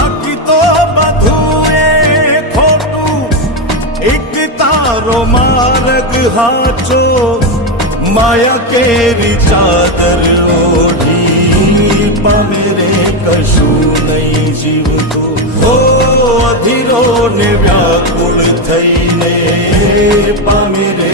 બાકી તો બધું એ ખોટું એક તારો માર્ગ હાચો માયા કેરી ચાદર ઓઢી પામે રે કશું નહીં જીવતું હો અધીરો ને વ્યાકુળ થઈને પામે રે